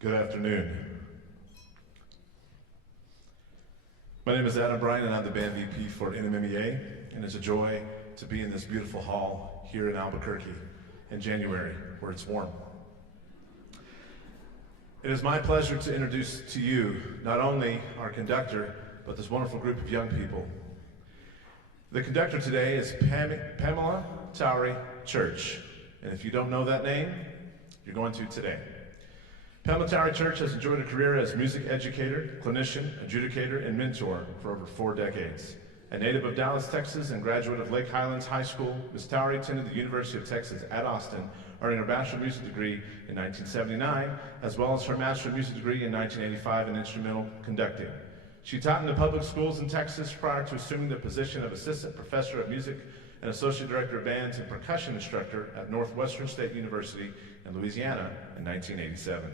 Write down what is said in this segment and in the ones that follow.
Good afternoon. My name is Adam Bryan and I'm the band VP for NMMEA, and it's a joy to be in this beautiful hall here in Albuquerque in January where it's warm. It is my pleasure to introduce to you not only our conductor, but this wonderful group of young people. The conductor today is Pamela Towery Church, and if you don't know that name, you're going to today. Pamela Towery Church has enjoyed a career as music educator, clinician, adjudicator, and mentor for over 4 decades. A native of Dallas, Texas, and graduate of Lake Highlands High School, Ms. Towery attended the University of Texas at Austin, earning her Bachelor of Music degree in 1979, as well as her Master of Music degree in 1985 in instrumental conducting. She taught in the public schools in Texas prior to assuming the position of Assistant Professor of Music and Associate Director of Bands and Percussion Instructor at Northwestern State University in Louisiana in 1987.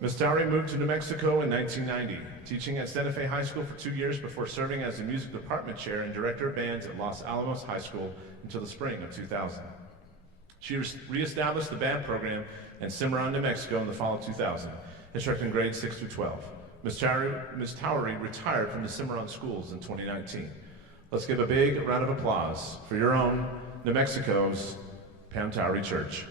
Ms. Towery moved to New Mexico in 1990, teaching at Santa Fe High School for 2 years before serving as the music department chair and director of bands at Los Alamos High School until the spring of 2000. She reestablished the band program in Cimarron, New Mexico in the fall of 2000, instructing grades 6 through 12. Ms. Towery retired from the Cimarron schools in 2019. Let's give a big round of applause for your own New Mexico's Pam Towery Church.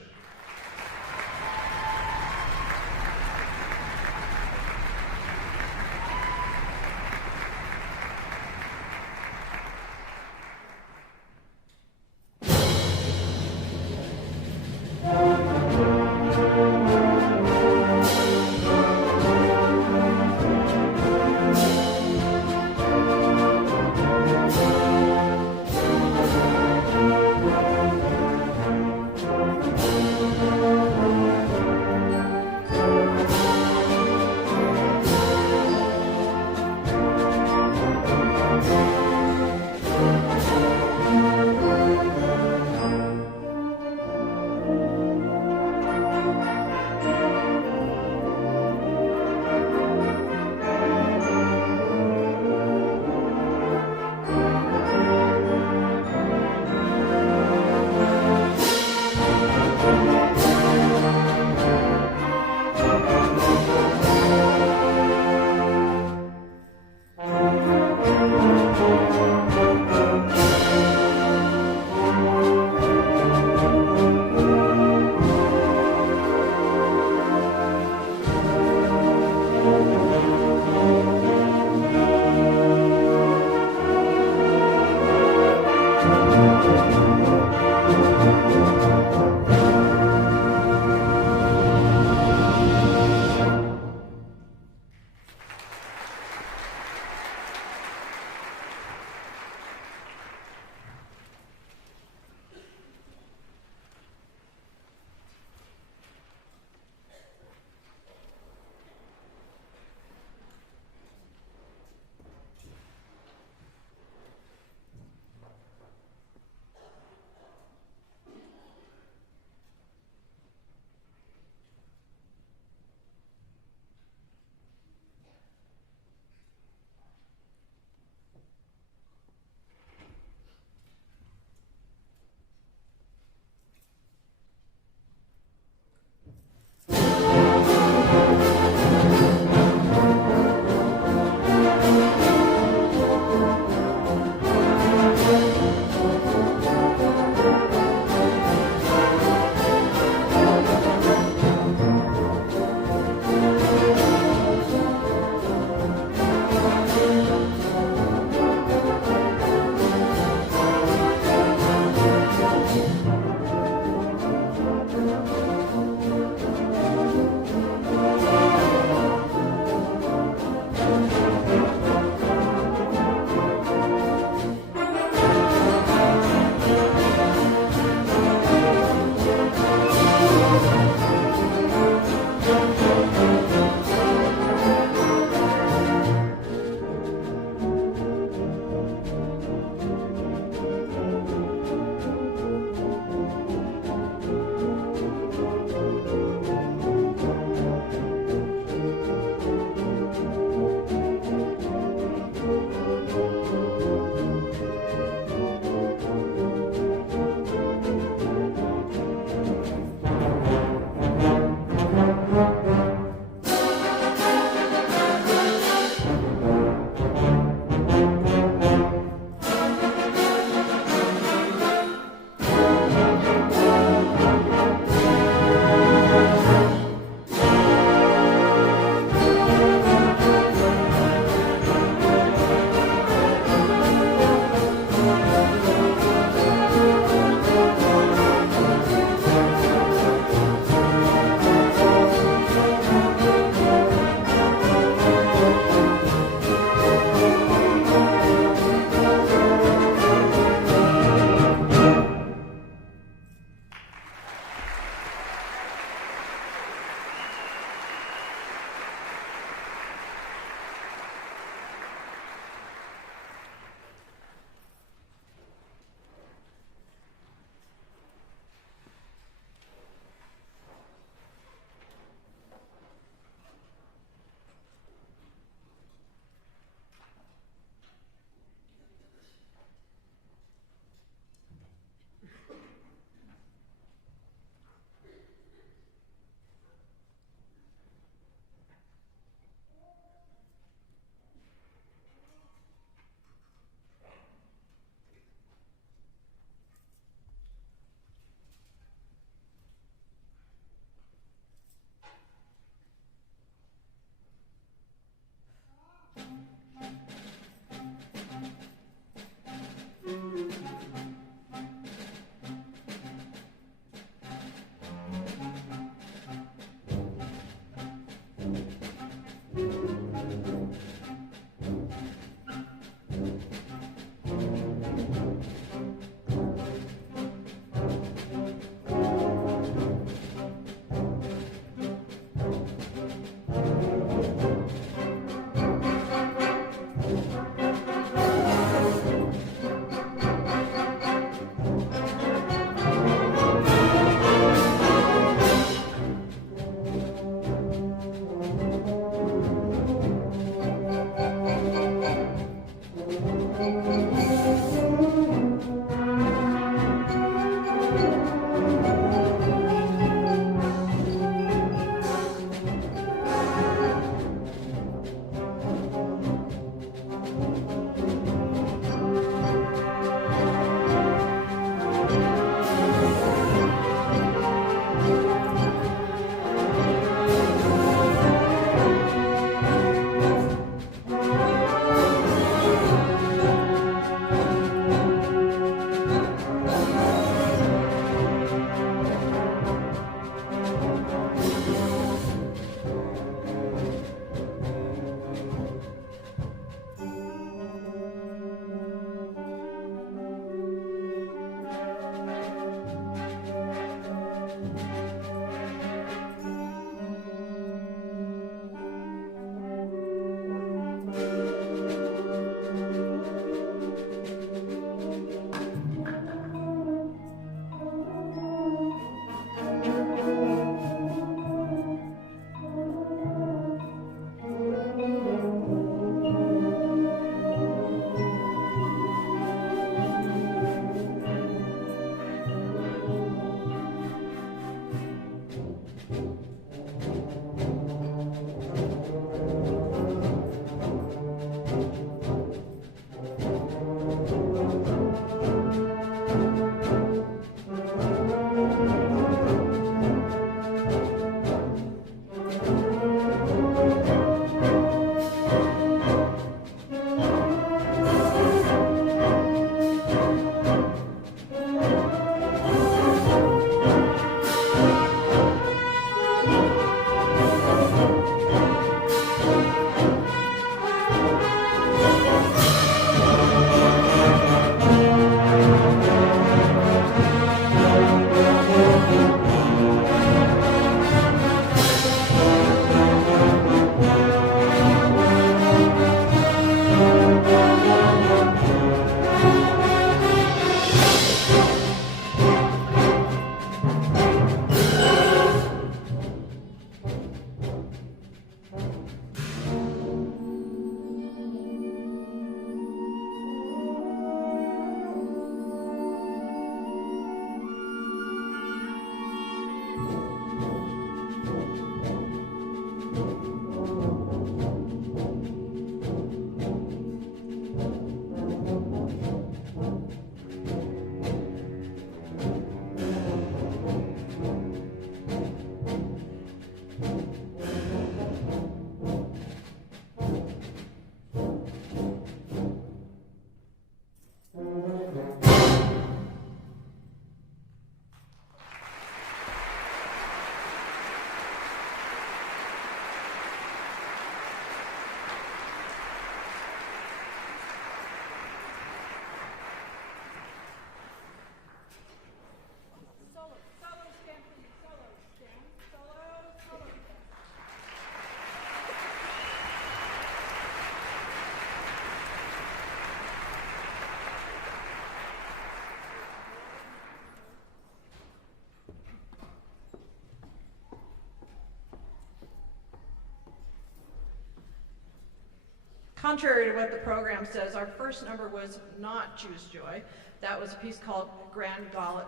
Contrary to what the program says, our first number was not Choose Joy. That was a piece called Grand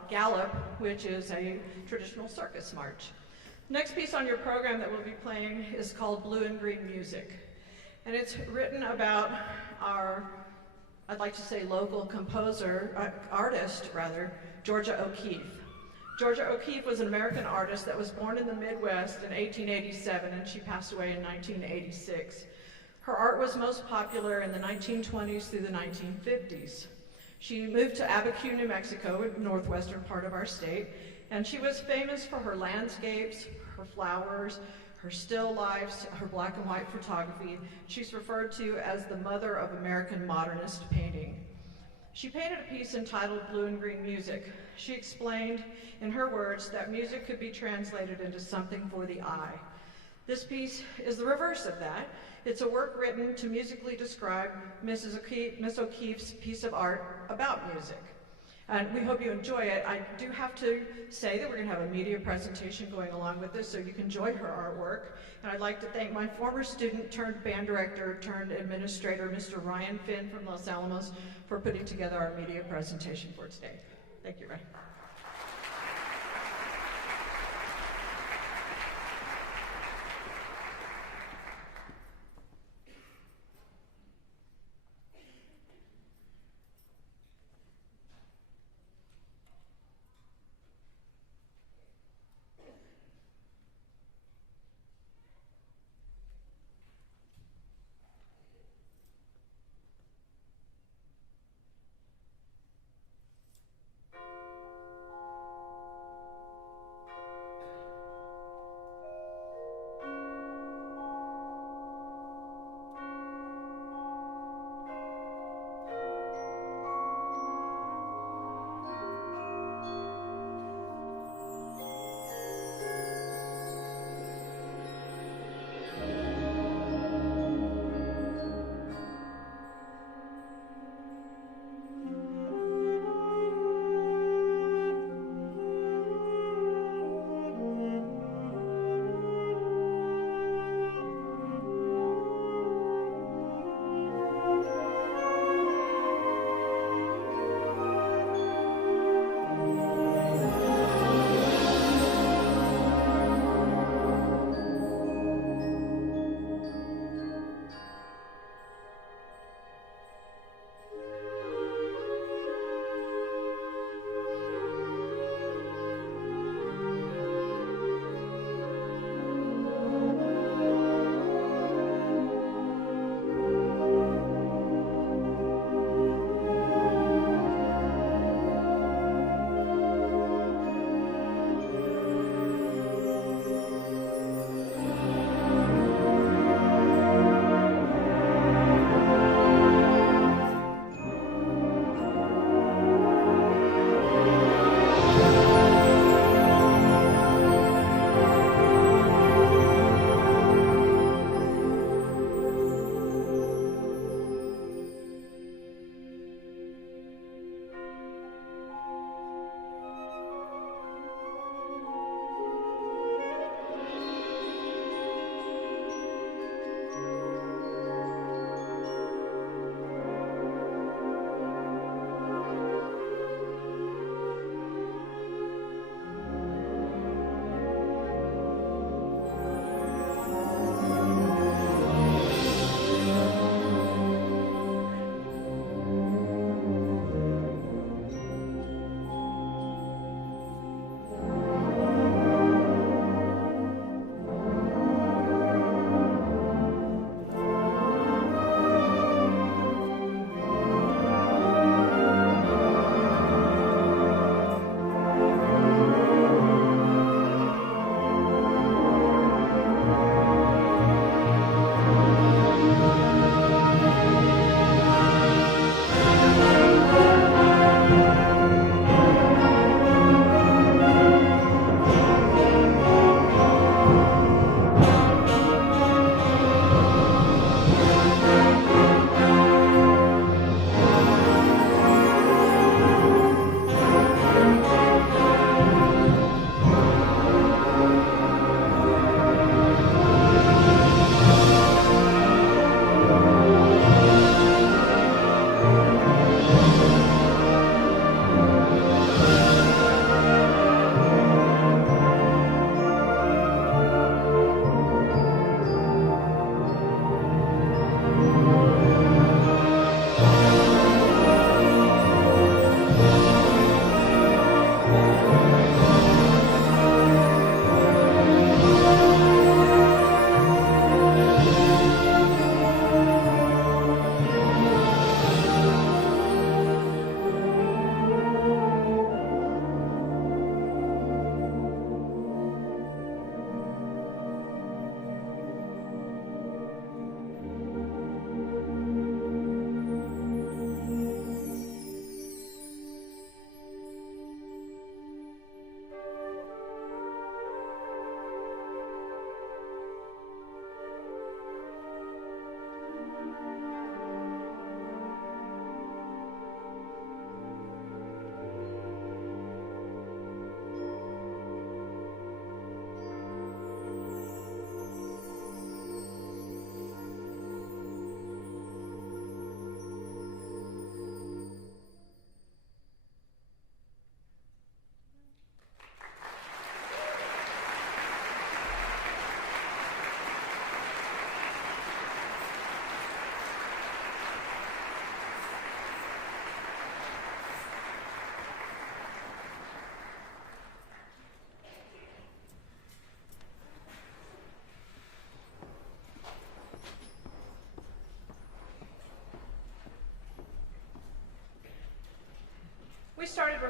Gallop, which is a traditional circus march. The next piece on your program that we'll be playing is called Blue and Green Music. And it's written about our, I'd like to say local composer, artist rather, Georgia O'Keeffe. Georgia O'Keeffe was an American artist that was born in the Midwest in 1887, and she passed away in 1986. Her art was most popular in the 1920s through the 1950s. She moved to Abiquiu, New Mexico, northwestern part of our state, and she was famous for her landscapes, her flowers, her still lifes, her black and white photography. She's referred to as the mother of American modernist painting. She painted a piece entitled Blue and Green Music. She explained in her words that music could be translated into something for the eye. This piece is the reverse of that. It's a work written to musically describe Miss O'Keeffe's piece of art about music. And we hope you enjoy it. I do have to say that we're going to have a media presentation going along with this, so you can enjoy her artwork. And I'd like to thank my former student turned band director turned administrator, Mr. Ryan Finn from Los Alamos, for putting together our media presentation for today. Thank you, Ryan.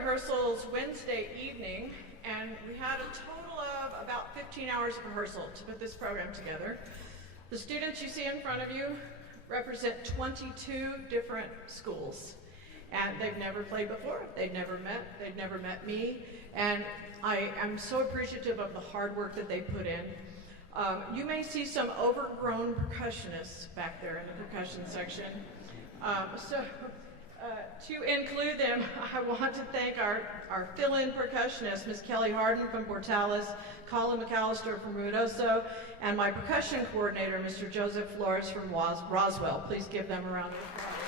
rehearsals Wednesday evening, and we had a total of about 15 hours of rehearsal to put this program together. The students you see in front of you represent 22 different schools, and they've never played before, they've never met me, and I am so appreciative of the hard work that they put in. You may see some overgrown percussionists back there in the percussion section. To include them, I want to thank our fill-in percussionist, Ms. Kelly Harden from Portales, Colin McAllister from Ruidoso, and my percussion coordinator, Mr. Joseph Flores from Roswell. Please give them a round of applause.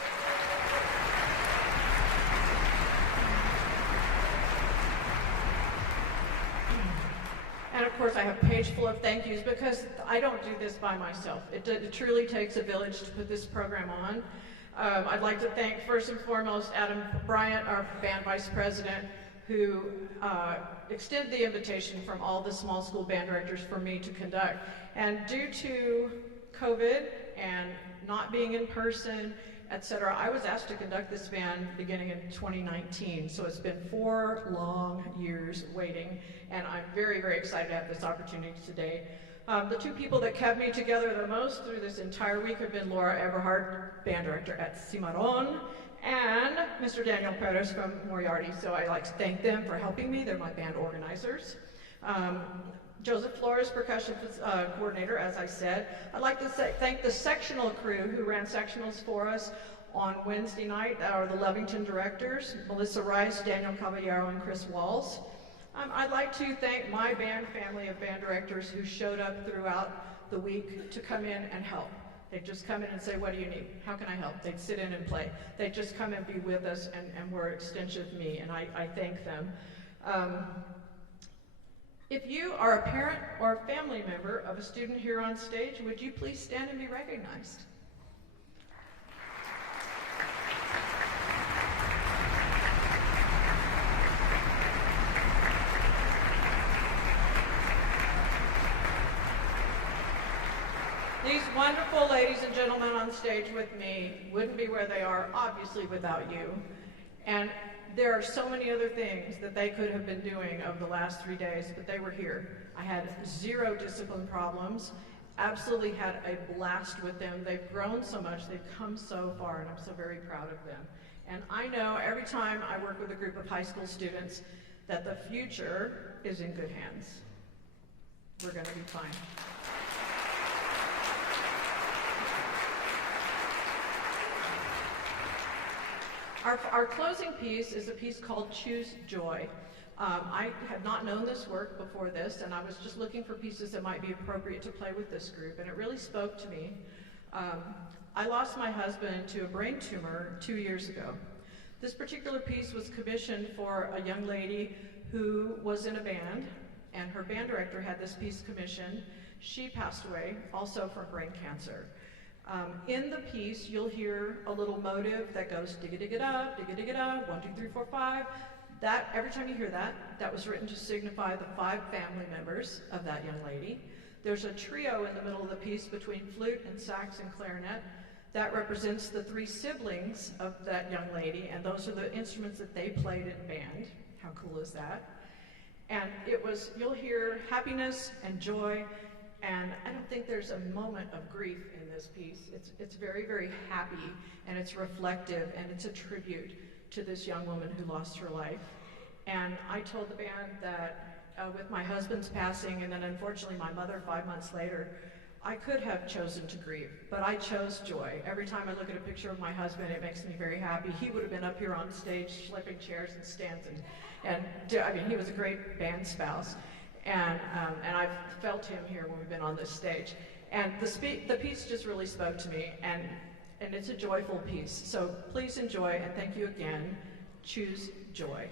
And of course, I have a page full of thank yous because I don't do this by myself. It truly takes a village to put this program on. I'd like to thank first and foremost Adam Bryant, our band vice president, who extended the invitation from all the small school band directors for me to conduct. And due to COVID and not being in person, etc., I was asked to conduct this band beginning in 2019. So it's been 4 long years waiting, and I'm very, very excited to have this opportunity today. The 2 people that kept me together the most through this entire week have been Laura Everhart, band director at Cimarron, and Mr. Daniel Perez from Moriarty. So I'd like to thank them for helping me. They're my band organizers. Joseph Flores, percussion coordinator, as I said. I'd like to thank the sectional crew who ran sectionals for us on Wednesday night. That are the Lovington directors, Melissa Rice, Daniel Caballero, and Chris Walls. I'd like to thank my band family of band directors who showed up throughout the week to come in and help. They'd just come in and say, what do you need? How can I help? They'd sit in and play. They'd just come and be with us and were an extension of me, and I thank them. If you are a parent or a family member of a student here on stage, would you please stand and be recognized? These wonderful ladies and gentlemen on stage with me wouldn't be where they are, obviously, without you. And there are so many other things that they could have been doing over the last 3 days, but they were here. I had 0 discipline problems, absolutely had a blast with them. They've grown so much, they've come so far, and I'm so very proud of them. And I know every time I work with a group of high school students that the future is in good hands. We're going to be fine. Our closing piece is a piece called Choose Joy. I had not known this work before this, and I was just looking for pieces that might be appropriate to play with this group, and it really spoke to me. I lost my husband to a brain tumor 2 years ago. This particular piece was commissioned for a young lady who was in a band, and her band director had this piece commissioned. She passed away, also from brain cancer. In the piece, you'll hear a little motive that goes digga-digga-da, digga-digga-da, 1, 2, 3, 4, 5. That, every time you hear that, that was written to signify the 5 family members of that young lady. There's a trio in the middle of the piece between flute and sax and clarinet. That represents the 3 siblings of that young lady, and those are the instruments that they played in band. How cool is that? And it was, you'll hear happiness and joy, and I don't think there's a moment of grief in this piece. It's very, very happy, and it's reflective, and it's a tribute to this young woman who lost her life. And I told the band that with my husband's passing, and then unfortunately my mother 5 months later, I could have chosen to grieve, but I chose joy. Every time I look at a picture of my husband, it makes me very happy. He would have been up here on stage, schlepping chairs and stands, and I mean, he was a great band spouse. And I've felt him here when we've been on this stage. And the piece just really spoke to me, and it's a joyful piece. So please enjoy, and thank you again. Choose joy.